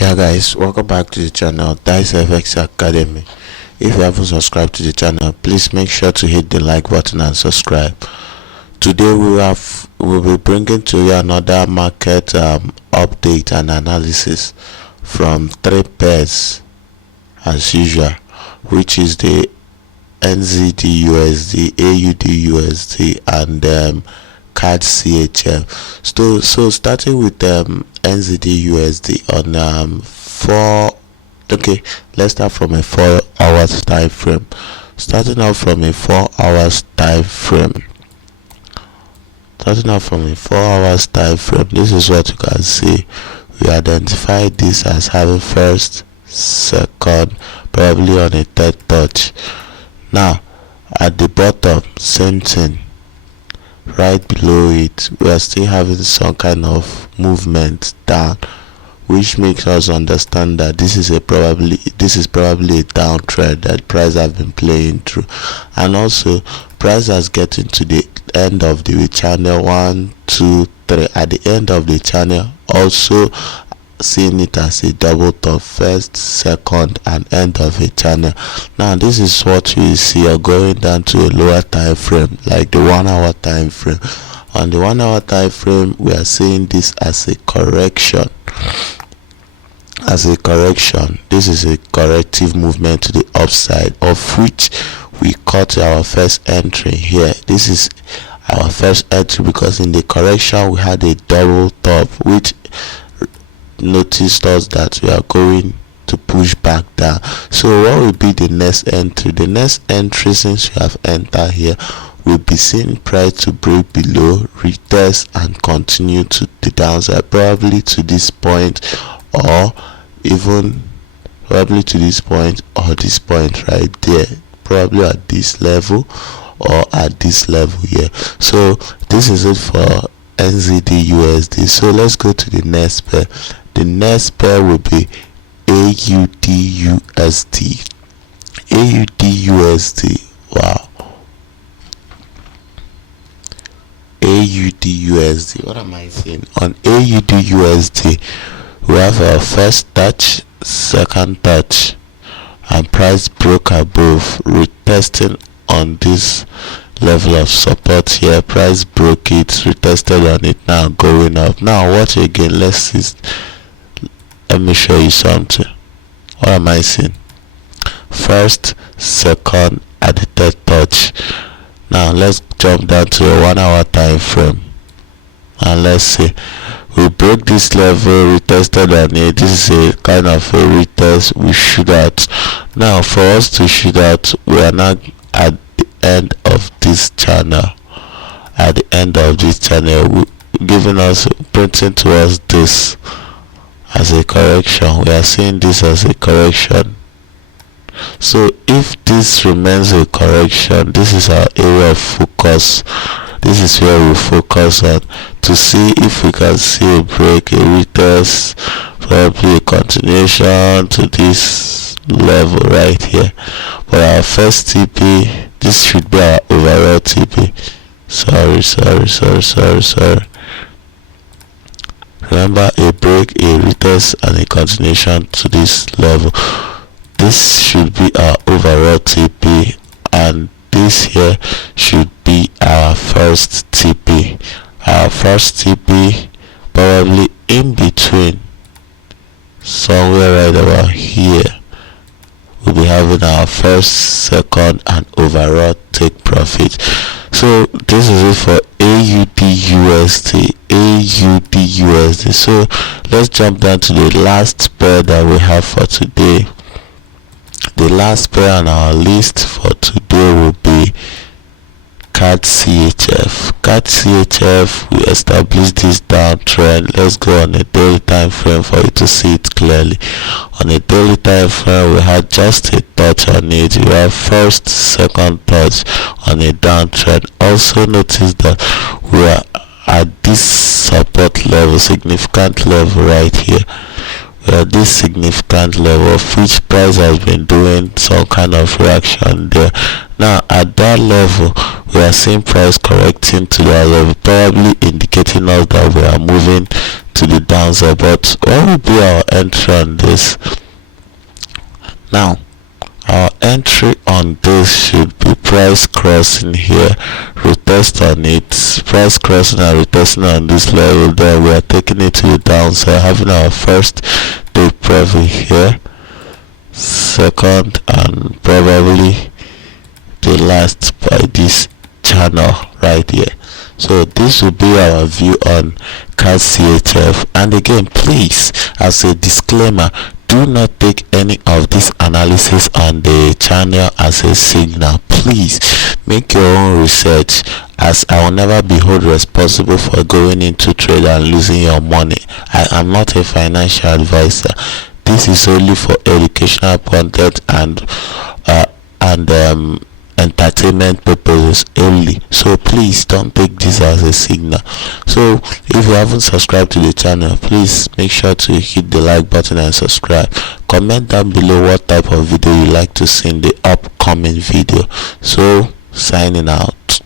Yeah guys, welcome back to the channel Nzdusd Audusd Academy. If you haven't subscribed to the channel, please make sure to hit the like button and subscribe. Today we'll be bringing to you another market update and analysis from three pairs as usual, which is the Nzdusd USD, AUD USD, and Cadchf. So starting with Nzdusd USD on let's start from a 4 hours time frame. Starting out from a 4 hours time frame, this is what you can see. We identify this as having first, second, probably on a third touch. Now at the bottom, same thing. Right below it, we are still having some kind of movement down, which makes us understand that this is probably a downtrend that price have been playing through. And also price has getting to the end of the channel 1, 2, 3. At the end of the channel, also seeing it as a double top, first, second, and end of a channel. Now this is what we see going down to a lower time frame, like the 1 hour time frame. On the 1 hour time frame, we are seeing this as a correction. This is a corrective movement to the upside, of which we caught our first entry here. This is our first entry because in the correction we had a double top, which noticed us that we are going to push back down. So what will be the next entry? The next entry, since we have entered here, we'll be seeing price to break below, retest, and continue to the downside, probably to this point, or even probably to this point, or this point right there, probably at this level or at this level here. So this is it for Nzdusd USD. So let's go to the next pair. The next pair will be AUD USD. AUD USD. Wow. AUD USD. What am I saying? On AUD USD, we have our first touch, second touch, and price broke above, retesting on this level of support here. Price broke it, retested on it, now going up. Now watch again. Let's see. Let me show you something. What am I seeing? First, second, at the third touch. Now let's jump down to a 1 hour time frame, and let's see. We broke this level, retested on it. This is a kind of a retest. We shoot out. Now for us to shoot out, we are now at the end of this channel. At the end of this channel, giving us, printing to us this as a correction. We are seeing this as a correction. So if this remains a correction, this is our area of focus. This is where we focus on to see if we can see a break, a retest, probably a continuation to this level right here. But our first TP, this should be our overall TP. Sorry. Remember, a break, a retest, and a continuation to this level. This should be our overall TP, and this here should be our first TP. Our first TP probably in between, somewhere right about here. We'll be having our first, second, and overall take profit. So this is it for AUD USD. AUD USD. So let's jump down to the last pair that we have for today. The last pair on our list for today will be Cadchf. Cadchf, we established this downtrend. Let's go on a daily time frame for you to see it clearly. On a daily time frame, we had just a touch on it. We have first, second touch on a downtrend. Also notice that we are at this support level, significant level right here. we're at this significant level of which price has been doing some kind of reaction there. Now at that level we are seeing price correcting to that level, probably indicating us that we are moving to the downside. But what will be our entry on this? Now our entry on this should be price crossing here, retest on it, price crossing and retesting on this level. Then we are taking it to the downside, having our first day profit here, second, and probably the last by this channel right here. So this will be our view on Cadchf. And again, please, as a disclaimer, do not take any of this analysis on the channel as a signal. Please make your own research, as I will never be held responsible for going into trade and losing your money. I am not a financial advisor. This is only for educational content and entertainment purposes only. So please don't take this as a signal. So if you haven't subscribed to the channel, please make sure to hit the like button and subscribe. Comment down below what type of video you like to see in the upcoming video. So signing out.